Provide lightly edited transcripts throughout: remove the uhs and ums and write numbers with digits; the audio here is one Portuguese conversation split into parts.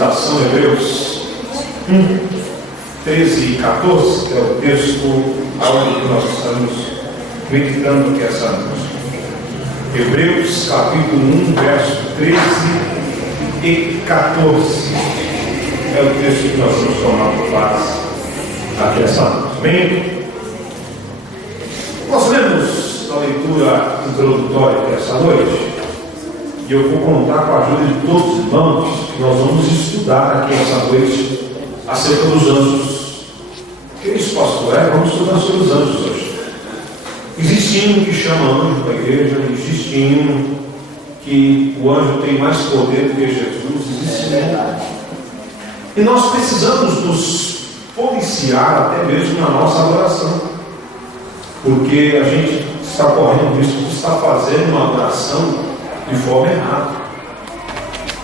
meditação, Hebreus 1, 13 e 14, que é o texto aonde nós estamos meditando aqui essa noite. Hebreus capítulo 1, verso 13 e 14 é o texto que nós vamos tomar por base aqui essa noite. Amém? Nós lemos a leitura introdutória dessa noite e eu vou contar com a ajuda de todos os irmãos que nós vamos estudar aqui essa noite acerca dos anjos. Que isso, pastor? Vamos estudar sobre os anjos hoje. Existe um que chama anjo da igreja, existe um que o anjo tem mais poder do que Jesus, existe e nós precisamos nos policiar até mesmo na nossa adoração, porque a gente está correndo risco de estar fazendo uma adoração de forma errada.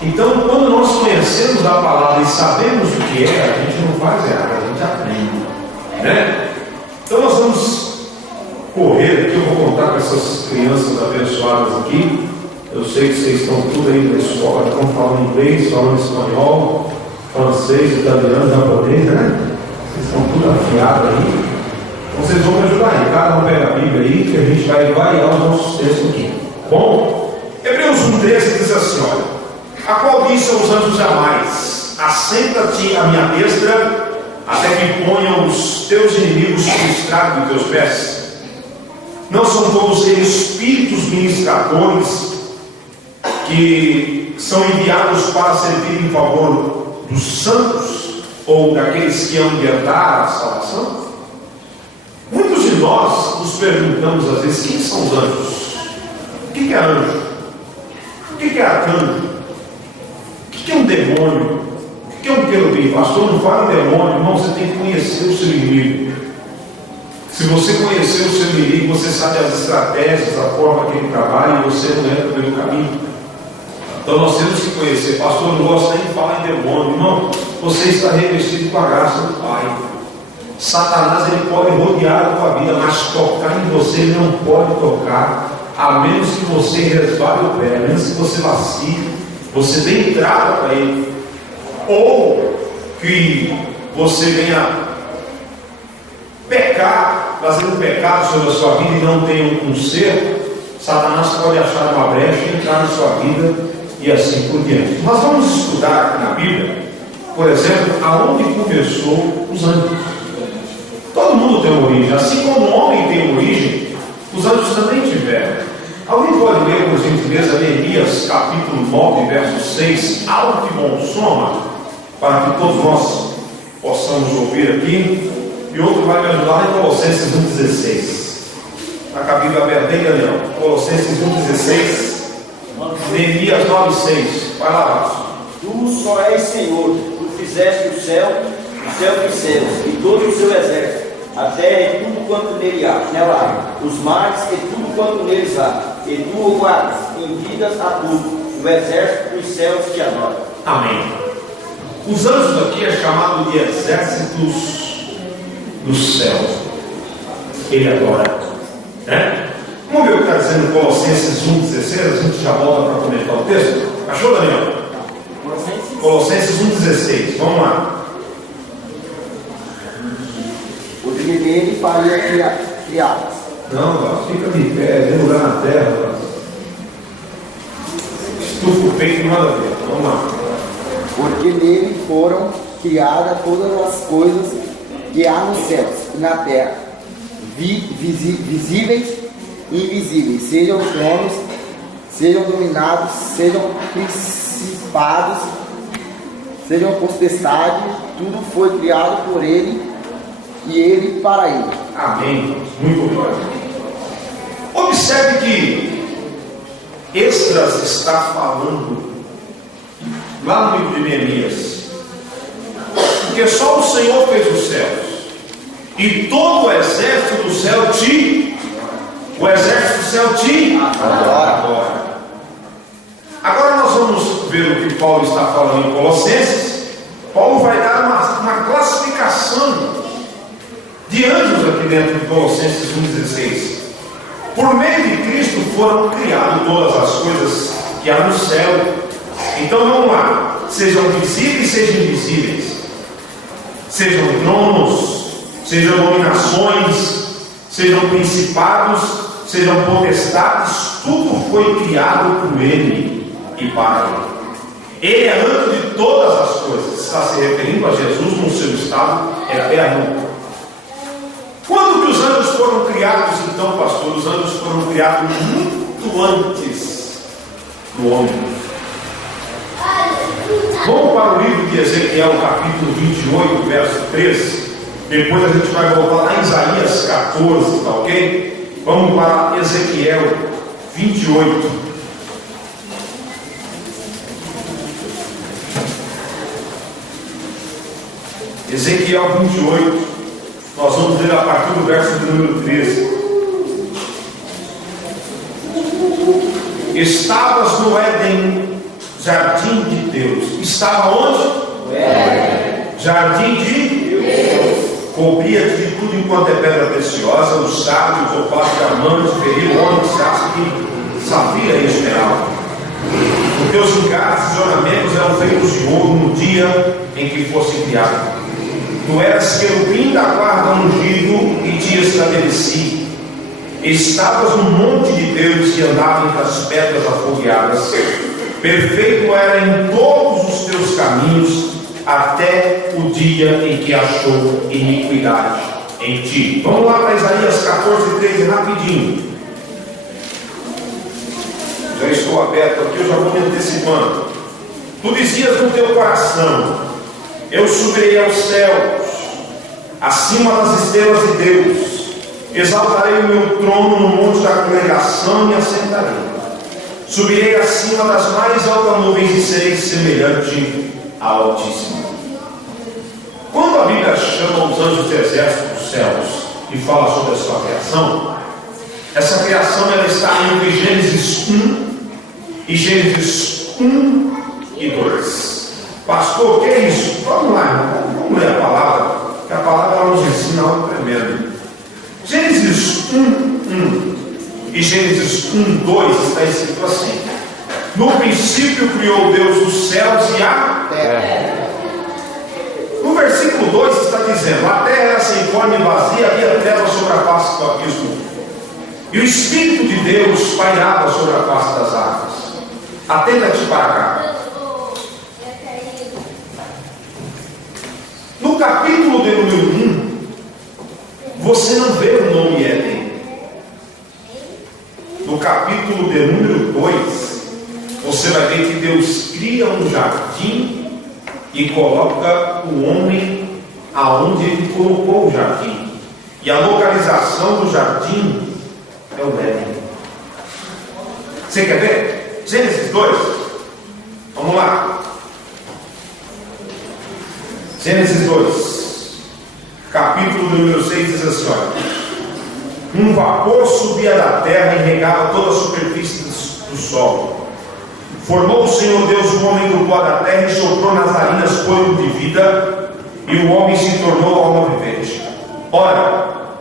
Então, quando nós conhecemos a palavra e sabemos o que é, a gente não faz errado, a gente aprende, né? Então nós vamos correr aqui, eu vou contar com essas crianças abençoadas aqui. Eu sei que vocês estão tudo aí na escola, estão falando inglês, falando espanhol, francês, italiano, japonês, né? Vocês estão tudo afiados aí. Então vocês vão me ajudar aí, cada um pega a Bíblia aí, que a gente vai variar os nossos textos aqui. Bom, Hebreus 1,13 diz assim, olha: a qual disse aos anjos jamais: assenta-te à minha destra, até que ponham os teus inimigos por estrado dos teus pés. Não são todos eles espíritos ministradores que são enviados para servir em favor dos santos ou daqueles que hão de herdar a salvação? Muitos de nós nos perguntamos às vezes: quem são os anjos? O que é anjo? O que é arcanjo? O que é um demônio? O que é um querubim? Pastor, não fala em demônio, irmão, você tem que conhecer o seu inimigo. Se você conhecer o seu inimigo, você sabe as estratégias, a forma que ele trabalha, e você não entra pelo caminho. Então nós temos que conhecer. Pastor, não gosto nem de falar em demônio. Irmão, você está revestido com a graça do Pai. Satanás, ele pode rodear a tua vida, mas tocar em você ele não pode tocar, a menos que você resvale o pé, a menos que você vacile, você dê entrada para ele, ou que você venha pecar, fazer um pecado sobre a sua vida e não tenha um conserto. Satanás pode achar uma brecha e entrar na sua vida e assim por diante. Nós vamos estudar aqui na Bíblia, por exemplo, aonde começou os anjos. Todo mundo tem uma origem, assim como o homem tem uma origem, os anjos também tiveram. Alguém pode ler, por gentileza, Neemias capítulo 9, verso 6, alto e bom som, para que todos nós possamos ouvir aqui. E outro vai me ajudar em Colossenses 1,16. Está com a Bíblia aberta aí, Daniel? Colossenses 1,16. Neemias 9,6. Vai lá, Tu só és Senhor, tu fizeste o céu dos céus, e todo o seu exército, a terra e tudo quanto nela há, os mares e tudo quanto neles há, e tu o guardas em vidas a tudo, o exército dos céus te adora. Amém. Os anjos aqui é chamado de exércitos dos céus. Ele adora, né? Vamos ver o que está dizendo Colossenses 1,16. A gente já volta para comentar o texto. Achou, Daniel? Colossenses 1,16. Vamos lá. Porque nele faria criadas. Não, fica de pé, tem lugar na terra. Estufa o peito e nada a ver. Vamos lá. Porque nele foram criadas todas as coisas que há nos céus e na terra, visíveis e invisíveis, sejam tronos, sejam dominados, sejam principados, sejam potestades, tudo foi criado por ele e ele para ele. Amém. Muito bom. Observe que Esdras está falando lá no livro de Neemias, porque só o Senhor fez os céus e todo o exército do céu o exército do céu te adora. Agora nós vamos ver o que Paulo está falando em Colossenses. Paulo vai dar uma classificação de anjos aqui dentro de Colossenses 1,16. Por meio de Cristo foram criadas todas as coisas que há no céu. Então vamos lá. sejam visíveis, sejam invisíveis, sejam tronos, sejam dominações, sejam principados, sejam potestades, tudo foi criado por Ele e para Ele. Ele é antes de todas as coisas. Está se referindo a Jesus no seu estado eterno. Quando que os anjos foram criados, então, pastor? Os anjos foram criados muito antes do homem. Vamos para o livro de Ezequiel, capítulo 28, verso 13. Depois a gente vai voltar lá em Isaías 14, tá ok? Vamos para Ezequiel 28. Ezequiel 28, nós vamos ler a partir do verso de número 13. Estavas no Éden, jardim de Deus. Estava onde? No Éden. Jardim de Deus. Cobria-te de tudo enquanto é pedra preciosa, o sardio, o topázio, diamante, berilo, ônix, jaspe, safira e esmeralda. Os teus engates e ornamentos eram feitos de ouro no dia em que fosse criado. Tu eras querubim da guarda ungido e te estabeleci. Estavas no monte de Deus e andava entre as pedras afogueadas. Perfeito era em todos os teus caminhos, até o dia em que achou iniquidade em ti. Vamos lá para Isaías 14, 13, rapidinho. Já estou aberto aqui, eu já vou me antecipando. Tu dizias no teu coração: eu subirei aos céus, acima das estrelas de Deus, exaltarei o meu trono no monte da congregação e me assentarei. Subirei acima das mais altas nuvens e serei semelhante ao Altíssimo. Quando a Bíblia chama os anjos de exército dos céus e fala sobre a sua criação, essa criação ela está entre Gênesis 1 e Gênesis 1 e 2. Pastor, o que é isso? Vamos lá, vamos ler a palavra, que a palavra nos ensina algo tremendo. Gênesis 1 e Gênesis 1:2 está escrito assim: no princípio criou Deus os céus e a terra. No versículo 2 está dizendo: a terra era sem forma e vazia, havia trevas sobre a face do abismo, e o Espírito de Deus pairava sobre a face das águas. Atenta-te para cá. No capítulo de número 1, você não vê o nome Éden. No capítulo de número 2, você vai ver que Deus cria um jardim e coloca o homem aonde Ele colocou o jardim. E a localização do jardim é o Éden. Você quer ver? Gênesis 2. Vamos lá. Gênesis 2, capítulo número 6 diz assim: olha, um vapor subia da terra e regava toda a superfície do solo. Formou o Senhor Deus o homem do pó da terra e soprou nas narinas fôlego de vida, e o homem se tornou alma vivente. Ora,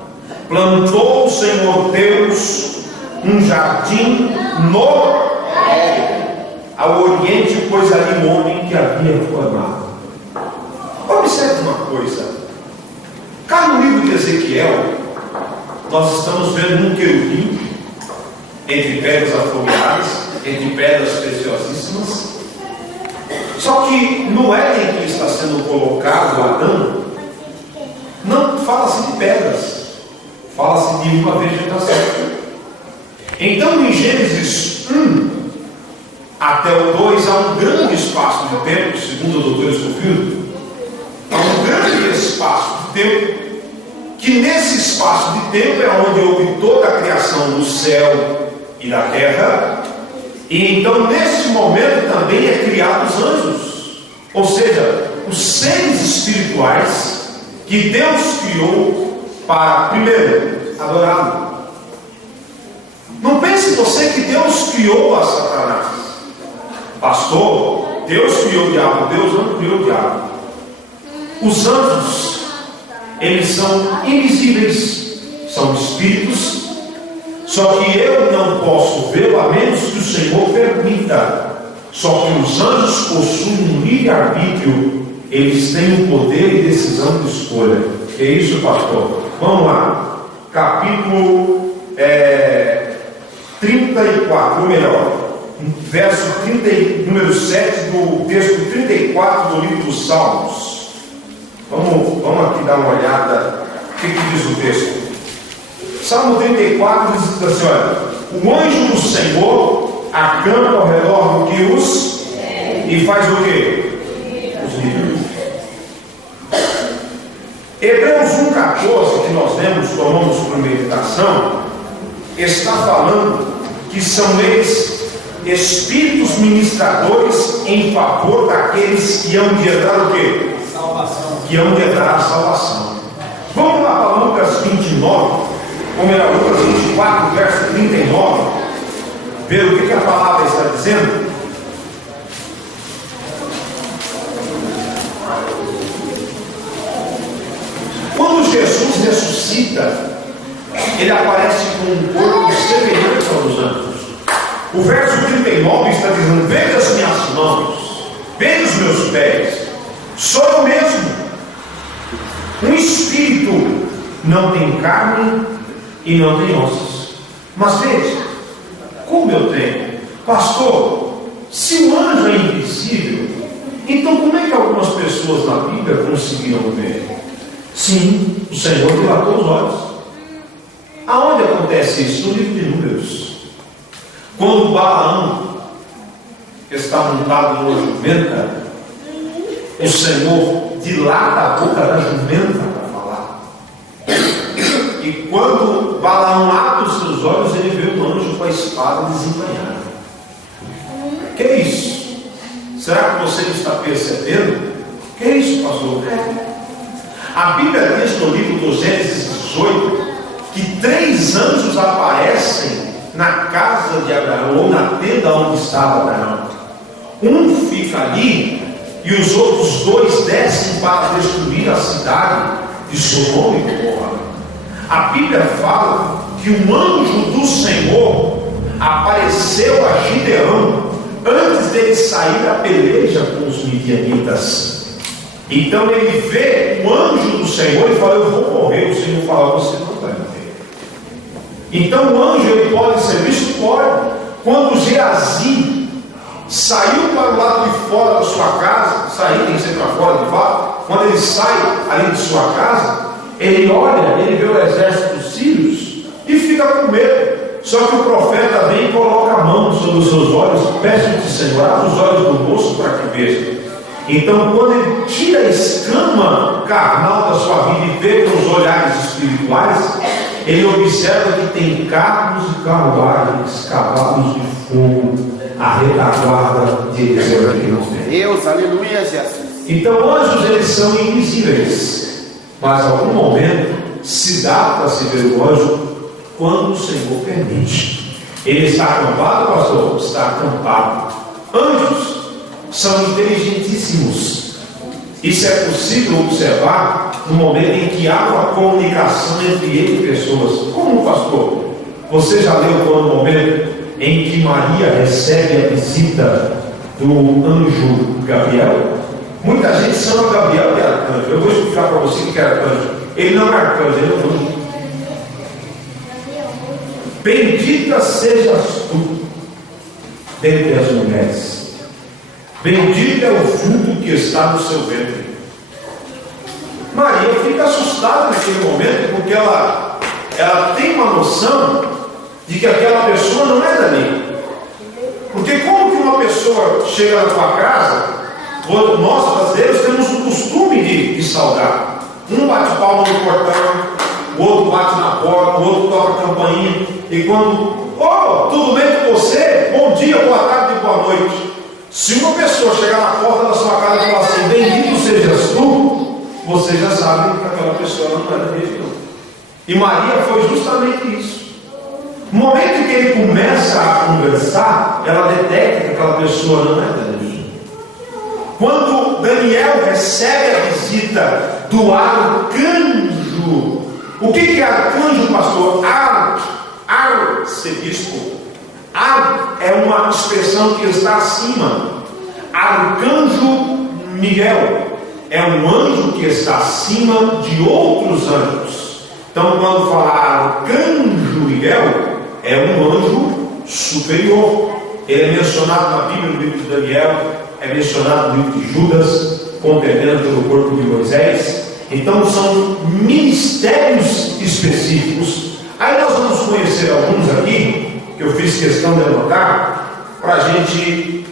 plantou o Senhor Deus um jardim no ao oriente, pois ali o homem que havia formado. Observe uma coisa. Cá no livro de Ezequiel, nós estamos vendo um querubim entre pedras afogueadas, entre pedras preciosíssimas. Só que no Éden que está sendo colocado Adão, não fala-se de pedras, fala-se de uma vegetação. Então em Gênesis 1 até o 2 há um grande espaço de tempo, segundo o doutor Scofield, há um grande espaço de tempo, que nesse espaço de tempo é onde houve toda a criação do céu e da terra, e então nesse momento também é criado os anjos, ou seja, os seres espirituais que Deus criou para, primeiro, adorá-lo. Não pense você que Deus criou a Satanás. Pastor, Deus criou o diabo. Deus não criou o diabo. Os anjos, eles são invisíveis, são espíritos, só que eu não posso vê-lo a menos que o Senhor permita. Só que os anjos possuem um livre-arbítrio, eles têm o poder e decisão de escolha. Que é isso, pastor? Vamos lá. Capítulo 34, ou melhor, verso 30, número 7 do texto 34 do livro dos Salmos. Vamos aqui dar uma olhada. O que diz o texto? Salmo 34 diz assim: olha, o anjo do Senhor acampa ao redor do que os e faz o que? Os livra. Hebreus 1,14, que nós lemos, tomamos por meditação, está falando que são eles espíritos ministradores em favor daqueles que hão de herdar o quê? Salvação. Que hão de herdar a salvação. Vamos lá para Lucas 29, ou melhor, Lucas 24, verso 39, ver o que a palavra está dizendo. Quando Jesus ressuscita, ele aparece com um corpo semelhante ao dos anjos. O verso 39 está dizendo: veja as minhas mãos, veja os meus pés, sou eu mesmo. Um espírito não tem carne e não tem ossos. Mas veja, como eu tenho? Pastor, se o anjo é invisível, então como é que algumas pessoas na Bíblia conseguiram ver? Sim, o Senhor dilatou os olhos. Aonde acontece isso? No livro de Números. Quando Balaão está montado numa jumenta, o Senhor dilata a boca da jumenta para falar. E quando Balaão abre os seus olhos, ele vê um anjo com a espada desembanhada. Que é isso? Será que você não está percebendo? Que é isso, pastor? A Bíblia diz no livro do Gênesis 18 que 3 anjos aparecem na casa de Abraão, ou na tenda onde estava Abraão. Um fica ali e os outros 2 descem para destruir a cidade de Sodoma e Gomorra. A Bíblia fala que um anjo do Senhor apareceu a Gideão antes dele sair da peleja com os midianitas. Então ele vê o anjo do Senhor e fala: eu vou morrer. O Senhor fala: você não vai morrer. Então o anjo ele pode ser visto? Pode. Quando Geazi saiu para o lado de fora da sua casa, sair tem que ser para fora de fato, quando ele sai ali de sua casa, ele olha, ele vê o exército dos sírios e fica com medo. Só que o profeta vem e coloca a mão sobre os seus olhos, peço-te, Senhor, abre os olhos do moço para que veja. Então, quando ele tira a escama carnal da sua vida e vê com os olhares espirituais, ele observa que tem carros e carruagens, cavalos de fogo, a retaguarda de Eliseu que nós temos. Deus, aleluia, Jesus. Então, anjos eles são invisíveis, mas em algum momento se dá para se ver o anjo quando o Senhor permite. Ele está acampado, pastor? Está acampado. Anjos são inteligentíssimos. Isso é possível observar no momento em que há uma comunicação entre ele e pessoas. Como, pastor? Você já leu qual o momento em que Maria recebe a visita do anjo Gabriel? Muita gente chama Gabriel de arcanjo. Eu vou explicar para você o que é arcanjo. Ele não é arcanjo, ele é um anjo. Bendita sejas tu dentre as mulheres. Bendito é o fruto que está no seu ventre. Maria fica assustada naquele momento, porque ela tem uma noção de que aquela pessoa não é dali. Porque como que uma pessoa chega na tua casa, nós brasileiros temos o costume de saudar. Um bate palma no portão, o outro bate na porta, o outro toca a campainha, e quando, tudo bem com você? Bom dia, boa tarde e boa noite. Se uma pessoa chegar na porta da sua casa e falar assim: bendito sejas tu, você já sabe que aquela pessoa não é da região. E Maria foi justamente isso. No momento que ele começa a conversar, ela detecta que aquela pessoa não é da região. Quando Daniel recebe a visita do arcanjo, o que é arcanjo, pastor? Arcebispo. É uma expressão que está acima. Arcanjo Miguel é um anjo que está acima de outros anjos. Então, quando falar arcanjo Miguel, é um anjo superior. Ele é mencionado na Bíblia, no livro de Daniel, é mencionado no livro de Judas, contendendo pelo corpo de Moisés. Então, são ministérios específicos. Aí nós vamos conhecer alguns aqui, que eu fiz questão de anotar, para a gente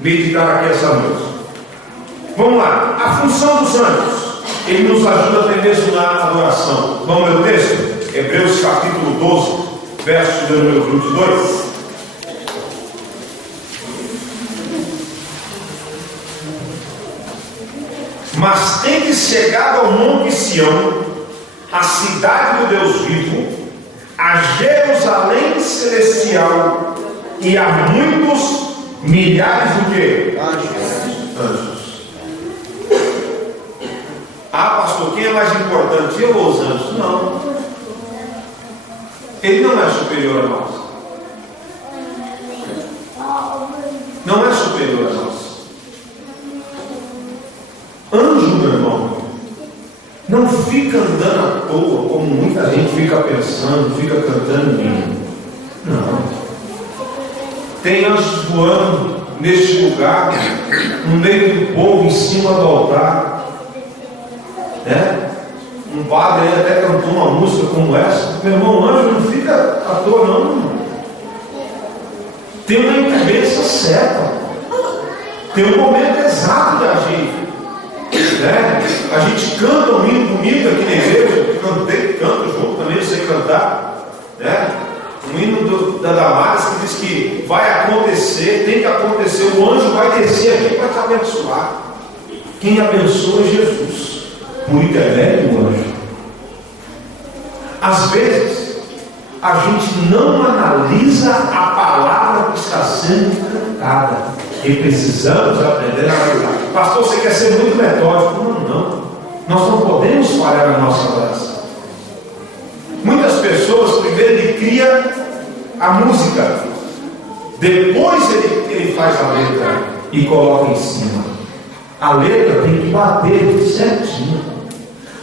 meditar aqui essa noite. Vamos lá. A função dos anjos. Ele nos ajuda até mesmo na adoração. Vamos ler o texto? Hebreus capítulo 12, verso de número 22. Mas tendes chegado ao monte Sião, a cidade do Deus vivo, a Jerusalém celestial, e a muitos milhares do quê? Anjos. Ah, pastor, quem é mais importante? Eu ou os anjos? Não. Ele não é superior a nós. Não é superior a nós. Anjo, meu irmão, não fica andando à toa, como muita gente fica pensando, fica cantando hino. Não. Tem anjos voando neste lugar, no meio do povo, em cima do altar. Né? Um padre até cantou uma música como essa. Meu irmão, anjo não fica à toa, não, irmão. Tem uma incumbência certa, tem um momento exato de agir. Né? A gente canta um hino bonito aqui na igreja, canto junto também, eu sei cantar, né? Um hino da Damares que diz que vai acontecer, tem que acontecer, o anjo vai descer aqui para te abençoar. Quem abençoa é Jesus, por intermédio do anjo. Às vezes a gente não analisa a palavra que está sendo cantada. E precisamos aprender a analisar. Pastor, você quer ser muito metódico? Não. Nós não podemos falhar na nossa adoração. Muitas pessoas, primeiro ele cria a música, depois ele faz a letra e coloca em cima. A letra tem que bater certinho.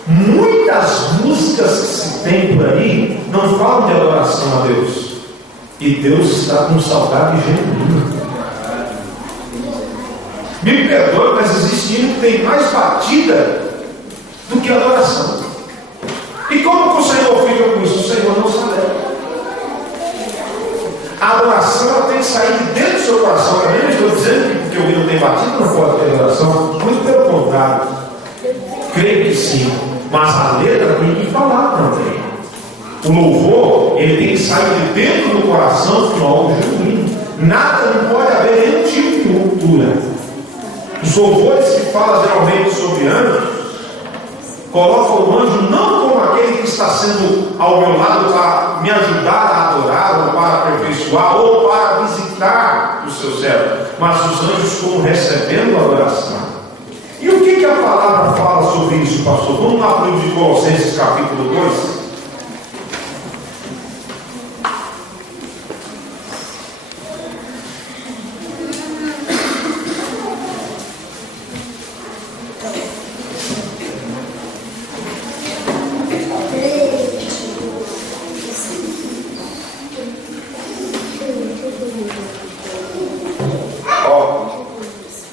Muitas músicas que se tem por aí não falam de adoração a Deus. E Deus está com saudade genuína. Me perdoe, mas existe hino que tem mais batida do que adoração. E como que o Senhor fica com isso? O Senhor não sabe. A adoração ela tem que sair de dentro do seu coração. Eu não estou dizendo que o hino tem batida, não pode ter adoração. Muito pelo contrário. Creio que sim. Mas a letra tem que falar também. O louvor, ele tem que sair de dentro do coração com algo genuíno. Nada, não pode haver nenhum tipo de ruptura. Os louvores que falam geralmente sobre anjos, colocam o anjo não como aquele que está sendo ao meu lado para me ajudar a adorar, ou para aperfeiçoar, ou para visitar o seu servo, mas os anjos como recebendo a adoração. E o que a palavra fala sobre isso, pastor? Vamos lá para o livro de Colossenses capítulo 2.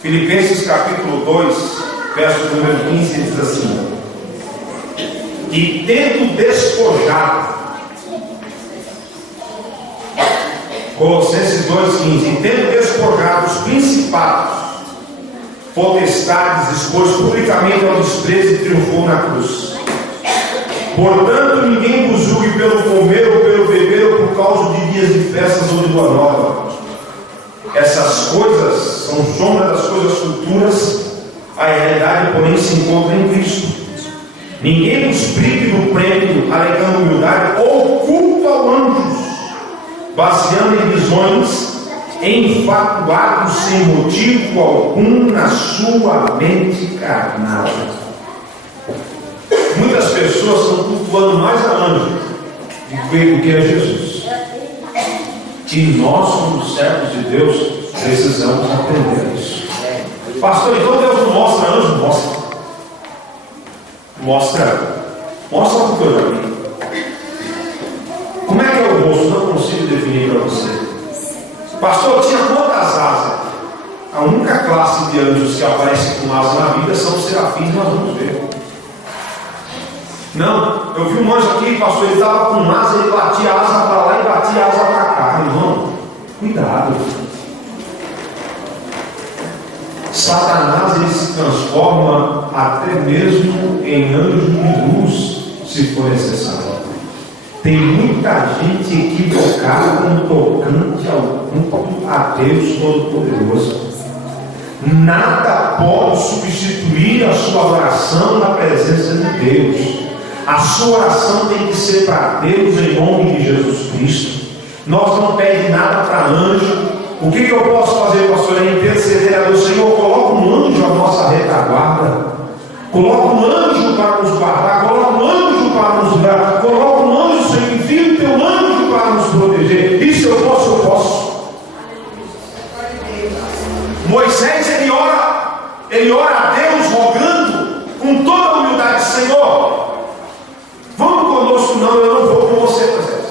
Filipenses capítulo 2, verso número 15, diz assim: e tendo despojado, Colossenses 2,15, e tendo despojado os principados, potestades, expôs publicamente ao desprezo e triunfou na cruz. Portanto, ninguém vos julgue pelo comer ou pelo beber ou por causa de dias de festas ou de lua nova. Essas coisas são sombra das coisas futuras, a realidade, porém, se encontra em Cristo. Ninguém vos prive do prêmio, alegando humildade ou culto a anjos, baseando em visões, enfatuados sem motivo algum na sua mente carnal. Muitas pessoas estão cultuando mais a anjos do que a Jesus. E nós, como servos de Deus, precisamos aprender isso. Pastor, então Deus não mostra anjo? Mostra porque eu já vi. Como é que é o rosto? Não consigo definir para você. Pastor, tinha quantas asas? A única classe de anjos que aparece com asa na Bíblia são os serafins, nós vamos ver. Não, eu vi um anjo aqui, pastor, ele estava com asa, ele batia a asa para lá e batia a asa para cá. Irmão, cuidado. Satanás, ele se transforma até mesmo em anjo de luz, se for necessário. Tem muita gente equivocada no tocante ao culto a Deus Todo-Poderoso. Nada pode substituir a sua oração na presença de Deus. A sua oração tem que ser para Deus em nome de Jesus Cristo. Nós não pedimos nada para anjo. O que eu posso fazer, pastor? É interceder a Deus. Senhor, coloca um anjo à nossa retaguarda. Coloca um anjo para nos guardar. Coloca um anjo para nos guardar. Coloca um anjo, Senhor. Envia o teu anjo para nos proteger. Isso eu posso. Moisés, ele ora a Deus rogando com toda a humildade: Senhor, vamos conosco. Não, eu não vou com você, Moisés.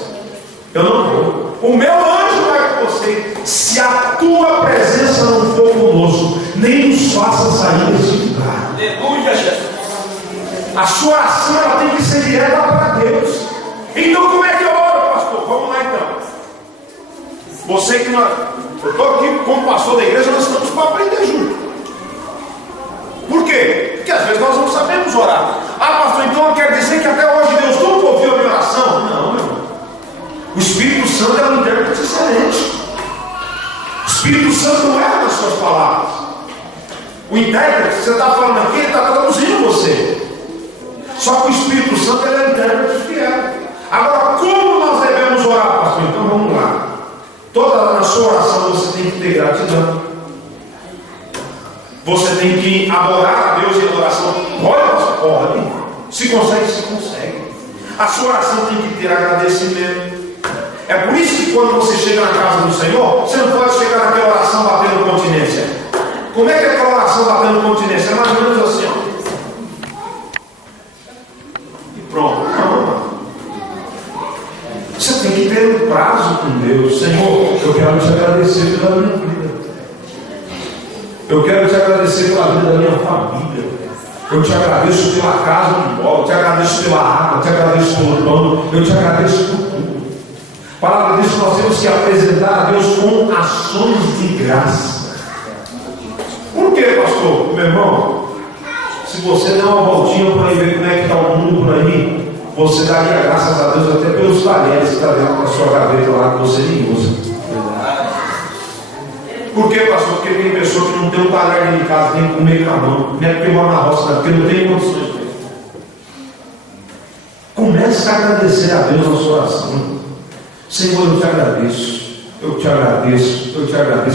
Eu não vou. O meu anjo vai com você. Se a tua presença não for conosco, nem nos faça sair desse lugar. Aleluia, Jesus. A sua oração, ela tem que ser direta para Deus. Então como é que eu oro, pastor? Vamos lá então. Você que não... Eu estou aqui como pastor da igreja, nós estamos para aprender junto. Por quê? Porque às vezes nós não sabemos orar. Ah, pastor, então quer dizer que até hoje Deus nunca ouviu a minha oração? Não, meu irmão. O Espírito Santo é um intérprete excelente. O Espírito Santo não erra nas suas palavras. O intérprete, você está falando aqui, ele está traduzindo você. Só que o Espírito Santo ele é intérprete fiel. Agora, como nós devemos orar, pastor? Então vamos lá. Toda na sua oração você tem que ter gratidão. Você tem que adorar a Deus em adoração. Pode. Se consegue. A sua oração tem que ter agradecimento. É por isso que quando você chega na casa do Senhor, você não pode chegar naquela oração batendo continência. Como é que é aquela oração batendo continência? É mais ou menos assim, ó. E pronto. Não. Você tem que ter um prazo com Deus. Senhor, eu quero te agradecer pela minha vida. Eu quero te agradecer pela vida da minha família. Eu te agradeço pela casa de bola. Eu te agradeço pela água. Eu te agradeço pelo pão. Eu te agradeço por tudo. A palavra diz que nós temos que apresentar a Deus com ações de graça. Por quê, pastor? Meu irmão, se você der uma voltinha por aí, ver como é que está o mundo por aí, você daria graças a Deus até pelos talheres que está dentro da sua gaveta lá que você nem usa. Por quê, pastor? Porque tem pessoa que não tem um talher dentro de casa, tem que comer com a mão. Não é porque mora na roça, não é porque não tem condições. Comece a agradecer a Deus na sua oração. Senhor, eu te agradeço.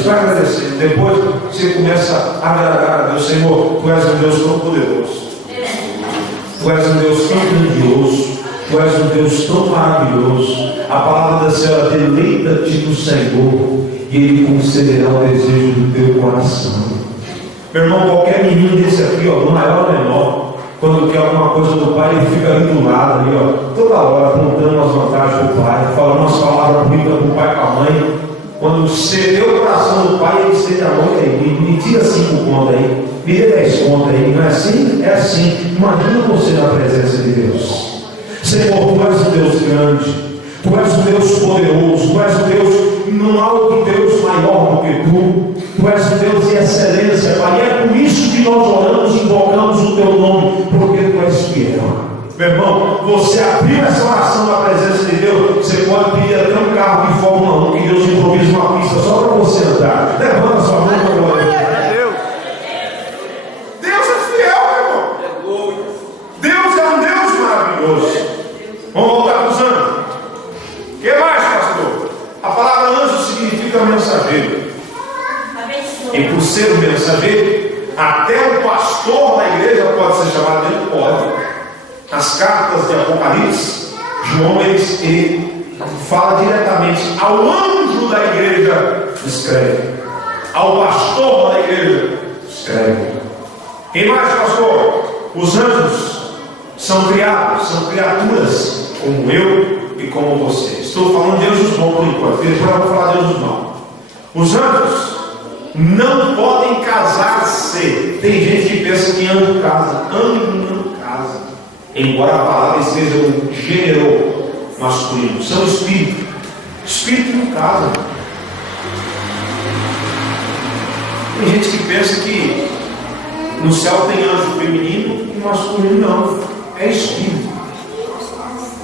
Vai agradecer. Depois você começa a agradar a Deus. Senhor, tu és um Deus tão poderoso. Tu és um Deus tão grandioso. Tu és um Deus tão maravilhoso. A palavra da Senhora: deleita-te no Senhor e Ele concederá o desejo do teu coração. Meu irmão, qualquer menino desse aqui, ó, do maior ou menor, quando quer alguma coisa do pai, ele fica ali do lado, ali, ó, toda hora apontando umas vantagens para o pai, falando umas palavras bonitas para o pai e para a mãe. Quando cedeu o coração do pai, ele estende a mão aí, me tira 5 contas aí, me dê 10 contas aí. Não é assim? É assim. Imagina você na presença de Deus. Senhor, tu és um Deus grande, tu és um Deus poderoso, tu és um Deus, não há outro Deus maior do que tu és um Deus de excelência, Pai. E é por isso que nós oramos e invocamos o teu nome, porque tu és fiel. Meu irmão, você abriu essa oração na presença de Deus, você pode pedir até um carro de Fórmula 1 que Deus improvisa uma pista só para você andar. Levanta sua mão para glória. Deus é fiel, meu irmão. Deus é um Deus maravilhoso. Vamos voltar para os anjos. O que mais, pastor? A palavra anjo significa mensageiro. E por ser um mensageiro, até o pastor da igreja pode ser chamado de pode. As cartas de Apocalipse, João e fala diretamente ao anjo da igreja, escreve. Ao pastor da igreja, escreve. Quem mais, pastor? Os anjos são criados, são criaturas como eu e como você. Estou falando de anjos bons por enquanto, depois eu vou falar de anjos maus. Os anjos não podem casar-se. Tem gente que pensa que anjo casa. Anjo não casa. Embora a palavra seja um gênero masculino, são espíritos. Espírito não casa. Tem gente que pensa que no céu tem anjo feminino e masculino não. É espírito.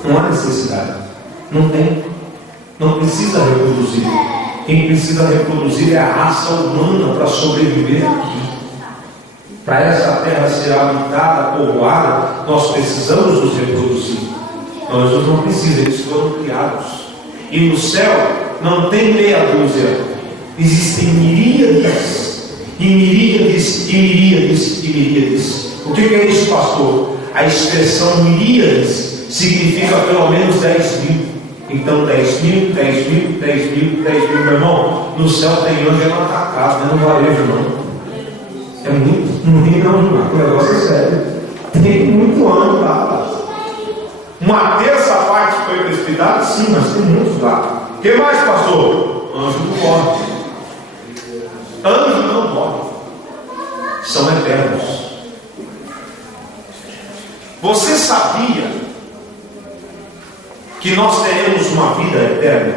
Não há necessidade. Não tem. Não precisa reproduzir. Quem precisa reproduzir é a raça humana para sobreviver aqui. Para essa terra ser habitada, povoada, nós precisamos nos reproduzir. Nós não precisamos, eles foram criados. E no céu não tem meia dúzia, existem miríades, e miríades, e miríades, e miríades. O que é isso, pastor? A expressão miríades significa pelo menos 10 mil. Então 10 mil, 10 mil, 10 mil, 10 mil, meu irmão. No céu tem anjo, é no atacado, não é no varejo, não. É muito, não tem não, irmão. O negócio é sério. Tem muito anjo lá. Uma terça parte foi precipitado, sim, mas tem muitos lá. O que mais, pastor? Anjo não morre. Anjo não morre. São eternos. Você sabia que nós teremos uma vida eterna?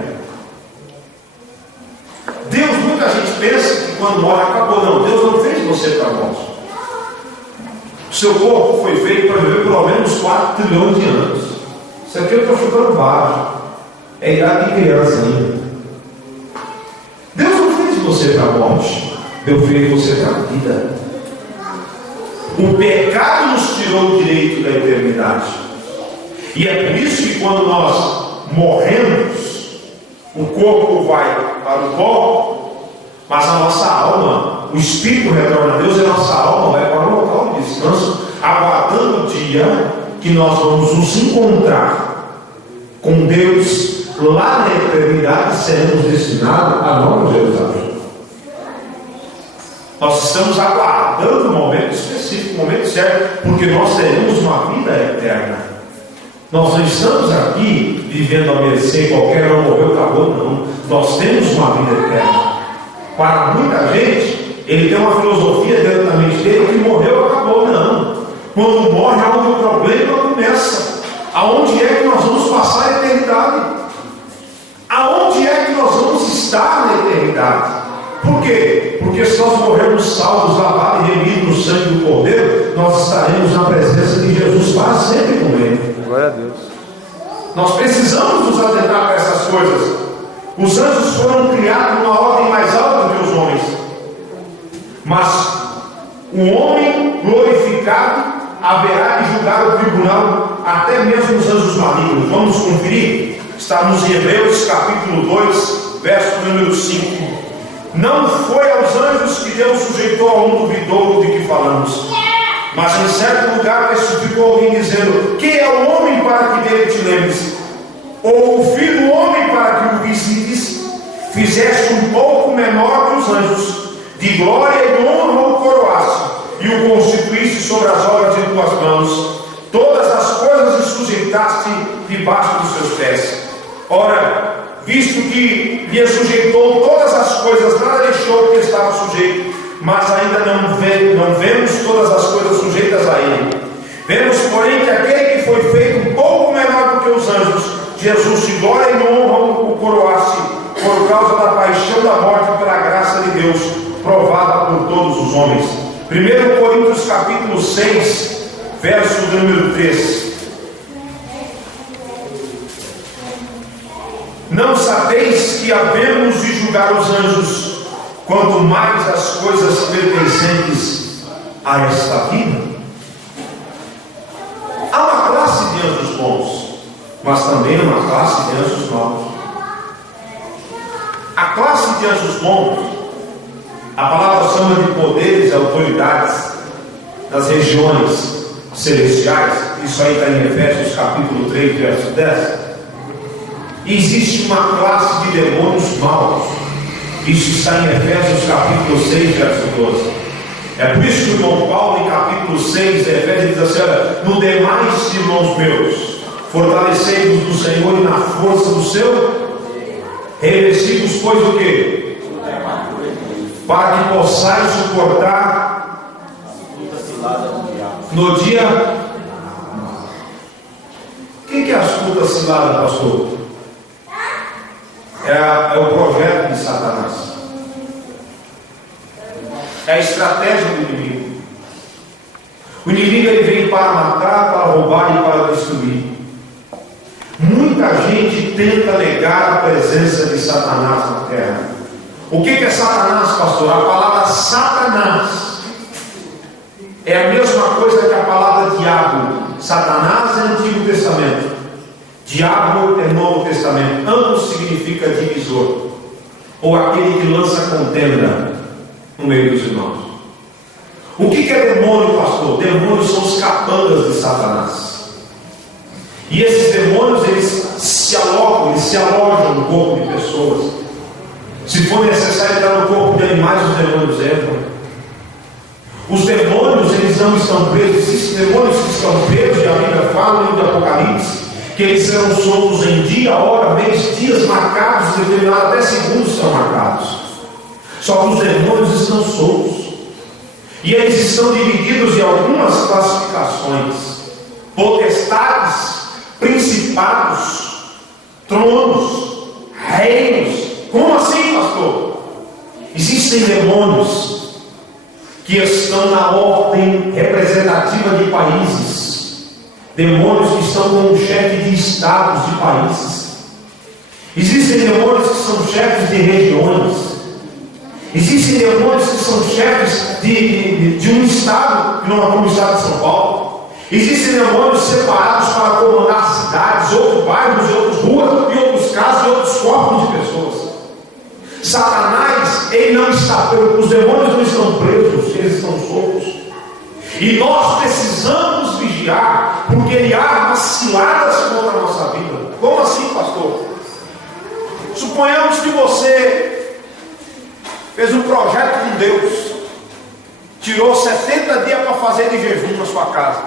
Deus, muita gente pensa que quando morre acabou. Não, Deus não fez você para a morte. O seu corpo foi feito para viver pelo menos 4 trilhões de anos. Isso aqui eu estou chutando baixo. É idade de criança ainda. Deus não fez você para a morte. Deus fez você para a vida. O pecado nos tirou o direito da eternidade. E é por isso que quando nós morremos, o corpo vai para o pó, mas a nossa alma, o espírito retorna a Deus e a nossa alma vai para o local de descanso, aguardando o dia que nós vamos nos encontrar com Deus lá na eternidade, seremos destinados a Nova Jerusalém. Nós estamos aguardando o momento específico, o momento certo, porque nós teremos uma vida eterna. Nós não estamos aqui vivendo a mercê, qualquer um morreu, acabou, não. Nós temos uma vida eterna. Para muita gente, ele tem uma filosofia dentro da mente dele que morreu, acabou, não. Quando morre, é onde o problema começa. Aonde é que nós vamos passar a eternidade? Aonde é que nós vamos estar na eternidade? Por quê? Porque se nós morrermos salvos, lavados e remidos no sangue do Cordeiro, nós estaremos na presença de Jesus para sempre com Ele. Glória a Deus. Nós precisamos nos atentar para essas coisas. Os anjos foram criados numa ordem mais alta que os homens, mas o homem glorificado haverá de julgar o tribunal até mesmo os anjos malignos. Vamos conferir? Estamos em Hebreus capítulo 2, verso número 5. Não foi aos anjos que Deus sujeitou ao mundo vindouro de que falamos, mas em certo lugar testificou alguém dizendo: quem é o homem para que dele te lembres? Ou o filho do homem para que o visites? Fizeste um pouco menor que os anjos, de glória e honra o coroaste, e o constituíste sobre as obras de tuas mãos. Todas as coisas lhe sujeitaste debaixo dos seus pés. Ora, visto que lhe sujeitou todas as coisas, nada deixou que estava sujeito, mas ainda não vemos todas as coisas sujeitas a ele. Vemos, porém, que aquele que foi feito um pouco menor do que os anjos, Jesus de glória e honra o coroaste, por causa da paixão da morte pela graça de Deus, provada por todos os homens. 1 Coríntios capítulo 6, verso número 3. Não sabeis que havemos de julgar os anjos, quanto mais as coisas pertencentes a esta vida? Há uma classe de anjos bons, mas também uma classe de anjos maus. A classe de anjos bons, a palavra chama de poderes e autoridades das regiões celestiais. Isso aí está em Efésios capítulo 3, verso 10. Existe uma classe de demônios maus. Isso está em Efésios capítulo 6, verso 12. É por isso que o irmão Paulo, em capítulo 6 de Efésios, diz assim: olha, no demais, irmãos meus, fortalecei-vos no Senhor e na força do seu, revesti-vos, pois, o quê? Para que possais suportar no dia. O que é a astuta cilada, pastor? É o projeto de Satanás. É a estratégia do inimigo. O inimigo, ele vem para matar, para roubar e para destruir. Muita gente tenta negar a presença de Satanás na terra. O que é Satanás, pastor? A palavra Satanás é a mesma coisa que a palavra diabo. Satanás é Antigo Testamento, diabo é Novo Testamento. Ambos significa divisor, ou aquele que lança contenda no meio dos irmãos. O que é demônio, pastor? Demônios são os capangas de Satanás. E esses demônios, eles se alojam no corpo de pessoas. Se for necessário entrar no corpo de animais, os demônios entram. Os demônios, eles não estão presos. Existem demônios que estão presos, e a Bíblia fala no livro do Apocalipse, que eles serão soltos em dia, hora, mês, dias marcados, determinados, até segundos são marcados. Só que os demônios estão soltos. E eles estão divididos em algumas classificações: potestades, principados, tronos, reinos. Como assim, pastor? Existem demônios que estão na ordem representativa de países, demônios que estão como chefe de estados de países. Existem demônios que são chefes de regiões. Existem demônios que são chefes de um estado, como o estado de São Paulo. Existem demônios separados para comandar cidades, outros bairros, outras ruas, e outros casos, e outros corpos de pessoas. Satanás, ele não está preso, os demônios não estão presos, eles estão soltos. E nós precisamos vigiar, porque ele arma ciladas contra a nossa vida. Como assim, pastor? Suponhamos que você fez um projeto com Deus, tirou 70 dias para fazer de jejum na sua casa.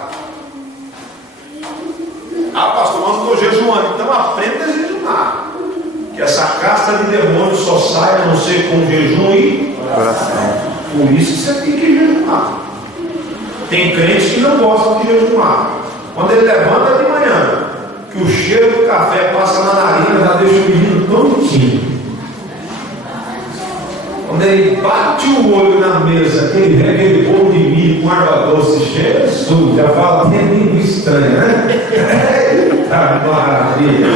Ah, pastor, mas eu estou jejuando. Então aprenda a jejuar, que essa casta de demônios só sai a não ser com jejum e oração. Por isso você tem que jejuar. Tem crentes que não gostam de jejuar. Quando ele levanta de manhã, que o cheiro do café passa na narina, já deixa o menino tontinho. Quando ele bate o olho na mesa, que ele vê aquele bolo de milho com erva doce, Jesus, já fala, tem língua estranha, né? Eita maravilha!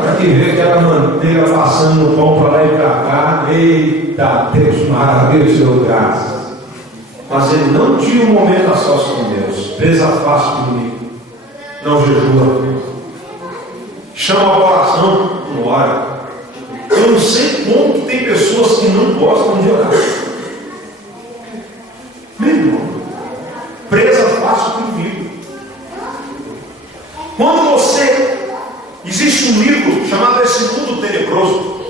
Para que vê aquela manteiga passando no pão para lá e para cá, eita Deus, maravilha, Senhor, graças. Mas ele não tinha um momento a sós com Deus, presa fácil comigo, não jejua, chama a oração, não ora. Eu não sei como que tem pessoas que não gostam de orar. Meu irmão, presa fácil comigo. Quando você, existe um livro chamado Esse Mundo Tenebroso,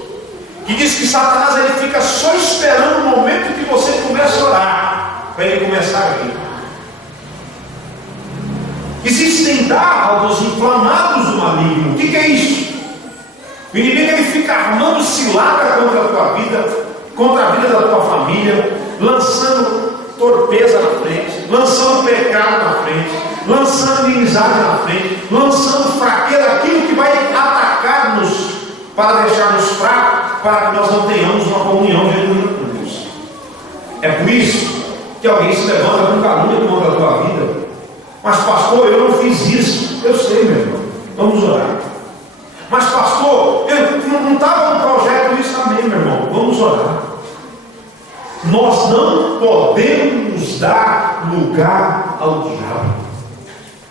que diz que Satanás, ele fica só esperando o momento que você começa a orar, para ele começar a vir. Existem dardos inflamados do maligno. O que é isso? O inimigo, ele fica armando cilada contra a tua vida, contra a vida da tua família, lançando torpeza na frente, lançando pecado na frente, lançando inimizade na frente, lançando fraqueza, aquilo que vai atacar-nos para deixar-nos fracos, para que nós não tenhamos uma comunhão genuína com Deus. É por isso que alguém se levanta com calúnia contra a tua vida. Mas pastor, eu não fiz isso. Eu sei, meu irmão, vamos orar. Mas pastor, eu não estava no projeto isso também, meu irmão, vamos orar. Nós não podemos dar lugar ao diabo.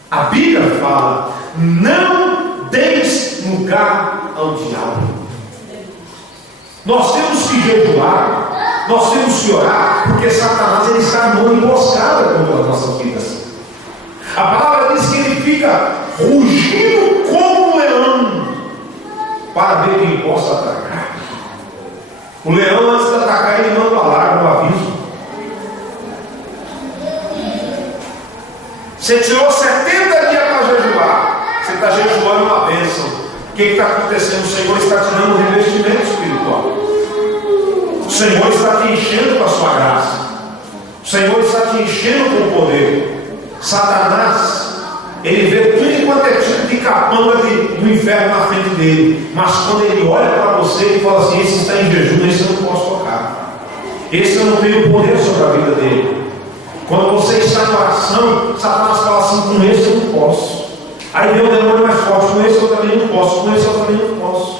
A Bíblia fala: não deis lugar ao diabo. Nós temos que jejuar, nós temos que orar, porque Satanás, ele está numa emboscada contra as nossas vidas. A palavra diz que ele fica rugindo como O leão, antes de atacar, ele manda um alarme, um aviso. Você tirou 70 dias para jejuar. Você está jejuando uma bênção. O que está acontecendo? O Senhor está te dando um revestimento espiritual. O Senhor está te enchendo com a sua graça. O Senhor está te enchendo com o poder. Satanás, ele vê tudo enquanto é tipo de capanga do inferno na frente dele. Mas quando ele olha para você, ele fala assim: esse está em jejum, esse eu não posso tocar. Esse eu não tenho poder sobre a vida dele. Quando você está em oração, Satanás fala assim: com esse eu não posso. Aí vem o demônio mais forte: com esse eu também não posso, com esse eu também não posso.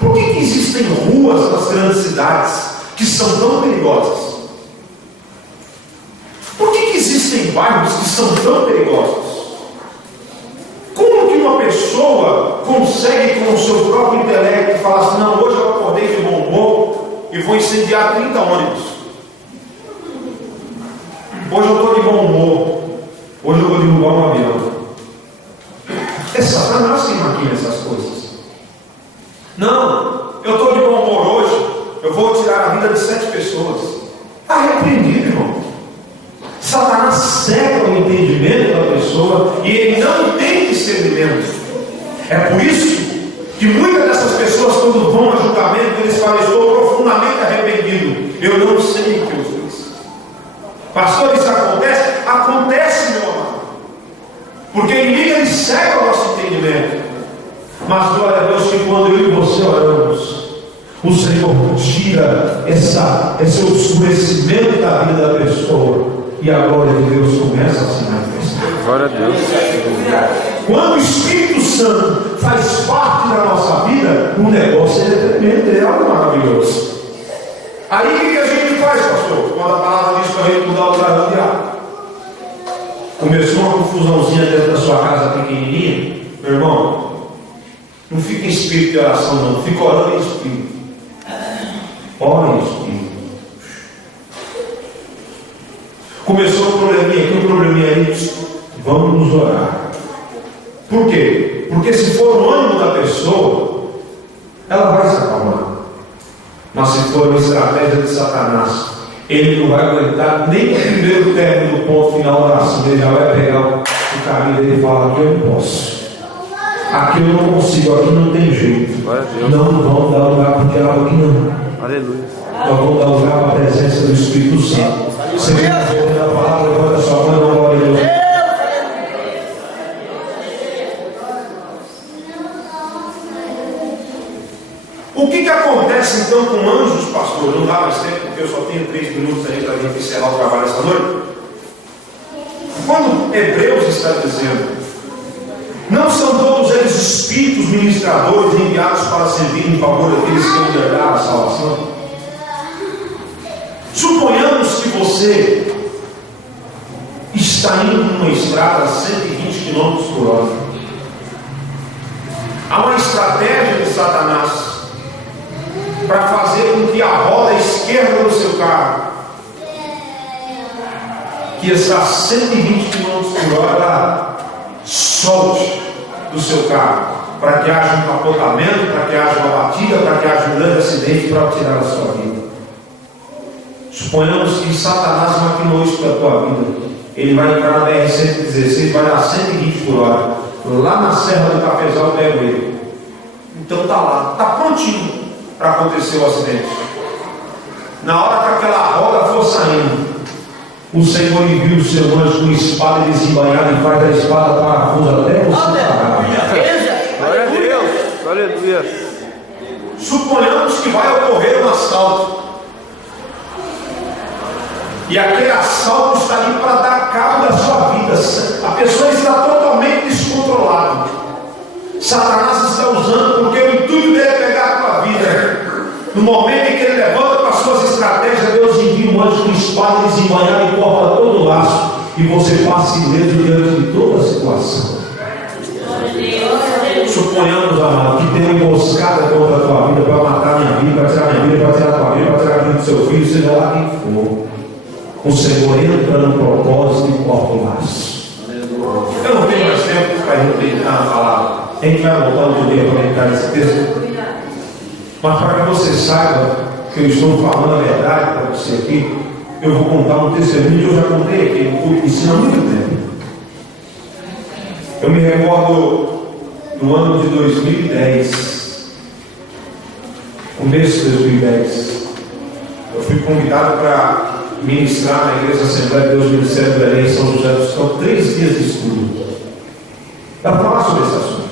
Por que existem ruas nas grandes cidades que são tão perigosas? Por que existem bairros que são tão perigosos? Como que uma pessoa consegue, com o seu próprio intelecto, falar assim: não, hoje eu acordei de bom humor e vou incendiar 30 ônibus. Hoje eu estou de bom humor, hoje eu vou derrubar um avião. É Satanás que maquina essas coisas. Não, eu estou de bom humor hoje, eu vou tirar a vida de 7 pessoas. Está repreendido, irmão. Satanás cega o entendimento da pessoa e ele não tem discernimento. É por isso que muitas dessas pessoas, quando vão a julgamento, eles falam: estou profundamente arrependido, eu não sei o que eu fiz. Pastor, isso acontece? Acontece, meu amado, porque o inimigo ele cega o nosso entendimento. Mas glória a Deus que quando eu e você oramos, o Senhor tira esse obscurecimento da vida da pessoa e a glória de Deus começa a se manifestar. Glória a Deus. Quando o Espírito Santo faz parte da nossa vida, o negócio é tremendo, é algo maravilhoso. Aí o que a gente faz, pastor? Quando a palavra diz para a gente mudar o lugar do diabo, começou uma confusãozinha dentro da sua casa pequenininha, meu irmão, não fica em espírito de oração, não, fica orando em espírito. Ora em espírito. Começou um probleminha aqui, um probleminha ali, vamos nos orar. Por quê? Porque se for o ânimo da pessoa, ela vai se acalmar. Mas se for uma estratégia de Satanás, ele não vai aguentar nem o primeiro término do ponto final da oração. Ele já vai pegar o caminho dele e falar: aqui eu não posso, aqui eu não consigo, aqui não tem jeito. Não vamos dar lugar para o diabo aqui, não. Aleluia. Nós vamos dar lugar para a presença do Espírito Santo. Você vê a palavra, levanta a sua mão, não glória a Deus. O que acontece então com anjos, pastor? Não dá mais tempo, porque eu só tenho 3 minutos aí para a gente encerrar o trabalho essa noite. Quando Hebreus está dizendo: não são todos eles espíritos ministradores enviados para servir em favor daqueles que vão herdar a salvação? Suponhamos que você está indo numa estrada a 120 km por hora. Há uma estratégia de Satanás para fazer com que a roda esquerda do seu carro, que está a 120 km por hora, solte do seu carro, para que haja um capotamento, para que haja uma batida, para que haja um grande acidente, para tirar a sua vida. Suponhamos que Satanás maquinou isso para a tua vida. Ele vai entrar na BR-116, vai dar 120 por hora. Lá na Serra do Cafezal, eu pego ele. Então está lá, está prontinho para acontecer o acidente. Na hora que aquela roda for saindo, o Senhor envia o seu anjo com espada desembainhada e faz a espada parafusa até você parar. Glória a Deus. Aleluia. Suponhamos que vai ocorrer um assalto. E aquele assalto está ali para dar cabo da sua vida. A pessoa está totalmente descontrolada. Satanás está usando, porque o intuito dele é pegar a tua vida. No momento em que ele levanta para as suas estratégias, Deus envia um anjo com espada desembainhada e corta todo o laço. E você passa ileso diante de toda a situação. Suponhamos, amado, que tem uma emboscada contra a tua vida para matar minha vida, para tirar minha vida, para tirar a tua vida, para tirar a vida do seu filho, seja lá quem for. O Senhor entra no propósito e corta o laço. Eu não tenho mais tempo para a gente meditar na palavra. A gente vai voltar outro dia para meditar nesse texto. Mas para que você saiba que eu estou falando a verdade para você aqui. Eu vou contar um testemunho que eu já contei aqui no culto de ensino há muito tempo. Eu me recordo no ano de 2010, começo de 2010, eu fui convidado para ministrar na Igreja Assembleia de Deus Ministério do Belém, em São José dos Campos, 3 dias de estudo, para falar sobre esse assunto.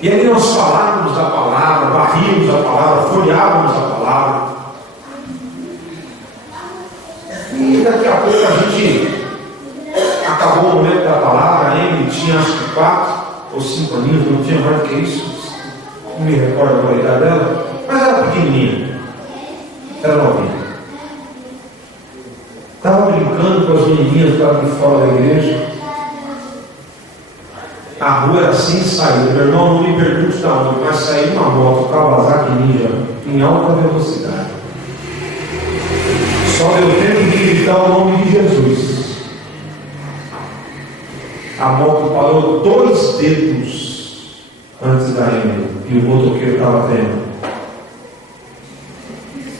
E aí nós falávamos da palavra, varríamos a palavra, folheávamos a palavra. E daqui a pouco a gente acabou o momento da palavra, a Emily tinha acho que 4 ou 5 aninhos, não tinha mais do que isso, não me recordo a idade dela, mas era pequenininha, era novinha. Estava brincando com as menininhas lá de fora da igreja. A rua era assim de saída. Meu irmão, não me pergunte de onde, mas saiu uma moto Kawasaki Ninja em alta velocidade. Só deu tempo de gritar o nome de Jesus. A moto parou 2 dedos antes da Emily e o motoqueiro estava vendo.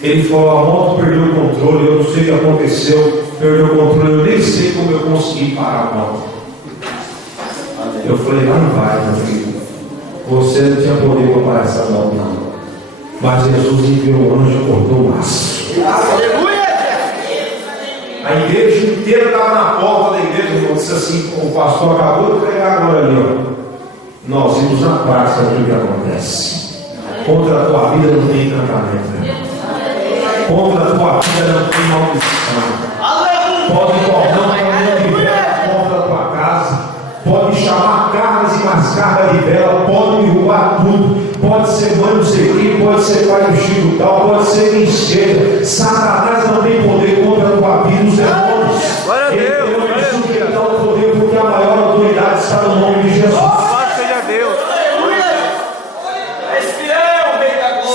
Ele falou: a moto perdeu o controle, eu não sei o que aconteceu, perdeu o controle, eu nem sei como eu consegui parar a moto. Eu falei: não vai, meu filho, você não tinha poder para parar essa moto, não. Mas Jesus enviou o anjo e cortou o laço. Aleluia! A igreja inteira estava na porta da igreja. Eu disse assim: o pastor acabou de pregar agora ali, ó. Nós vimos na praça o que acontece. Contra a tua vida não tem encantamento. Contra a tua vida não tem maldição. Pode tornar um inverno contra a tua casa. Pode chamar cargas e mais cargas de vela. Pode derrubar tudo. Pode ser mãe do Zequim, pode ser pai do Chico tal, pode ser quem seja. Satanás não tem poder contra a tua vida, os demônios. Glória a Deus, Ele tem o poder, porque a maior autoridade está no nome de Jesus. Louvado seja Deus.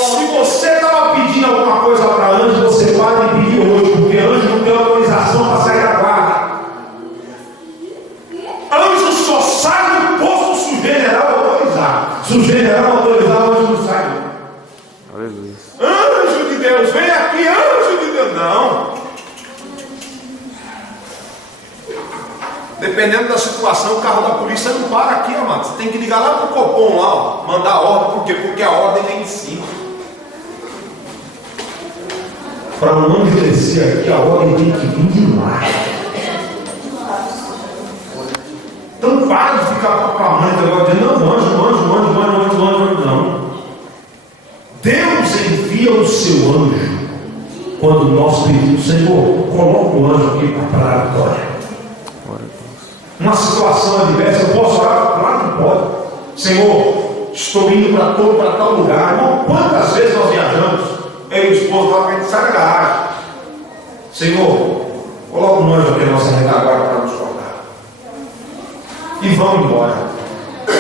Se você estava pedindo alguma coisa para anjo, você pode pedir hoje, porque anjo não tem autorização para sair da guarda. Anjo só sai do posto se o general autorizar. Se o general autorizar, o anjo não sai. Aleluia. Anjo de Deus, vem aqui, anjo de Deus. Não. Dependendo da situação, o carro da polícia não para aqui, amado. Você tem que ligar lá pro Copom lá, ó, mandar a ordem. Por quê? Porque a ordem vem de cima. Para um anjo descer aqui, a ordem tem que vir de lá. Então para de ficar com a mãe agora dizendo: não, anjo, não. Deus envia o seu anjo quando nós pedimos: Senhor, coloca o anjo aqui para a vitória. Uma situação adversa, eu posso orar? Claro que pode. Senhor, estou indo para tal lugar. Irmão, quantas vezes nós viajamos? Eu e o esposo lá, a gente sai da garagem. Senhor, coloca um anjo aqui na nossa retaguarda para nos colocar. E vamos embora.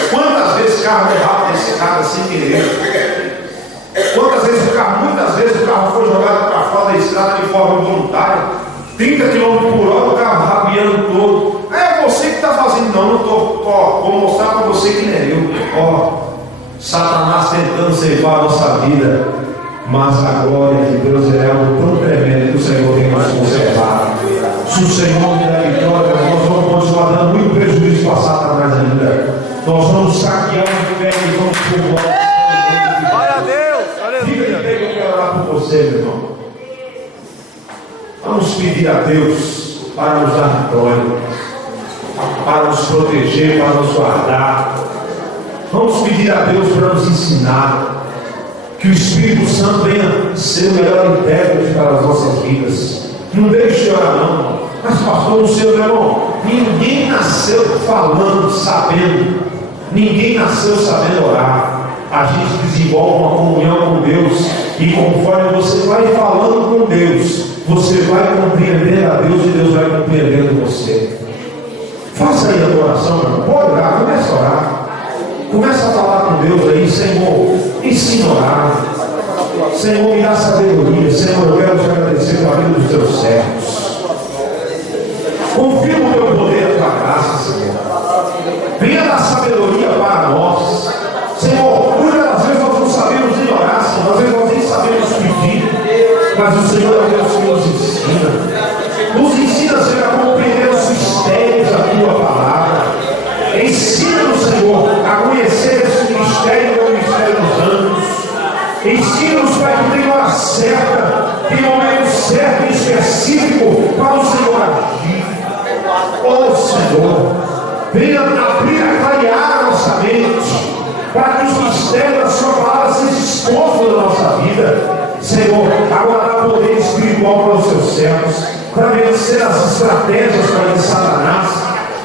Quantas vezes o carro errado nesse carro sem querer? Quantas vezes o carro, muitas vezes o carro foi jogado para fora da estrada de forma involuntária, 30 km por hora, o carro rabiando todo. É você que está fazendo. Não, eu vou mostrar para você que não é eu. Satanás tentando ceifar a nossa vida, mas a glória de Deus é algo tão tremendo que o Senhor tem nos conservar. Se o Senhor me dá vitória, nós vamos continuar dando muito prejuízo para Satanás ainda. Nós vamos saquear o inferno e vamos povoar. Glória a Deus. Fica de Aleluia. pé que eu quero orar por você, meu irmão. Vamos pedir a Deus para nos dar vitória, para nos proteger, para nos guardar. Vamos pedir a Deus para nos ensinar. Que o Espírito Santo venha ser o melhor intérprete para as nossas vidas. Não deixe de orar, não. Mas, pastor, não sei, meu irmão. Ninguém nasceu falando, sabendo. Ninguém nasceu sabendo orar. A gente desenvolve uma comunhão com Deus. E conforme você vai falando com Deus, você vai compreendendo a Deus e Deus vai compreendendo você. Faça aí a oração, meu irmão. Pode orar, começa a orar. Começa a falar com Deus aí: Senhor, ensina a orar. Senhor, me dá sabedoria. Senhor, eu quero te agradecer pela vida dos teus servos. Confirma o teu poder, a tua graça, Senhor. Venha dar sabedoria para nós. Senhor, muitas vezes nós não sabemos nem orar, Senhor. Às vezes nós para o Senhor agir. Oh Senhor, venha abrir, clarear a nossa mente, para que os mistérios da sua palavra sejam expostos na nossa vida. Senhor, agora dá poder espiritual para os seus servos, para vencer as estratégias de Satanás,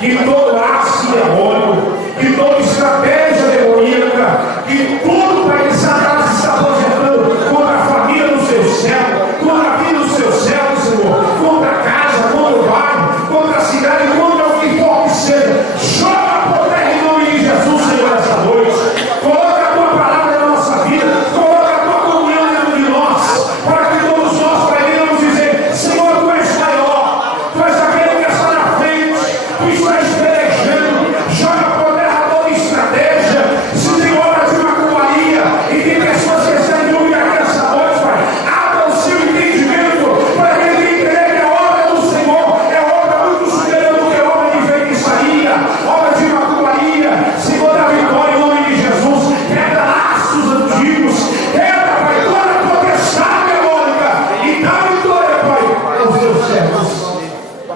que todo aço demônio, que toda estratégia demoníaca, que tudo para que Satanás está projetando contra a família do seu servo, contra a vida do seu servo, Senhor, contra a casa, contra o bairro, contra a cidade, contra o que for que seja, joga por terra em nome de Jesus, Senhor, essa noite. Coloca a tua palavra na nossa vida, coloca a tua comunhão dentro de nós, para que todos nós podemos dizer: Senhor, tu és maior, tu és aquele que está na frente, tu estás pelejando, joga por terra toda estratégia. Se tem obra de macumbaria e tem pessoas que estão em dúvida aqui essa noite, Pai, abra o seu entendimento para que ele entenda que a obra do Senhor é obra muito superior do que obra de feitiçaria, obra de macumbaria. Senhor, da vitória em nome de Jesus, quebra laços antigos, quebra, Pai, toda a potestade demônica e dá vitória, Pai, aos teus servos,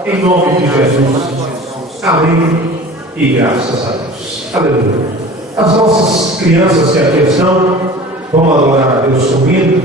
em nome de Jesus. Amém e graças a Deus. Aleluia. As nossas crianças que aqui estão, vamos adorar a Deus comigo.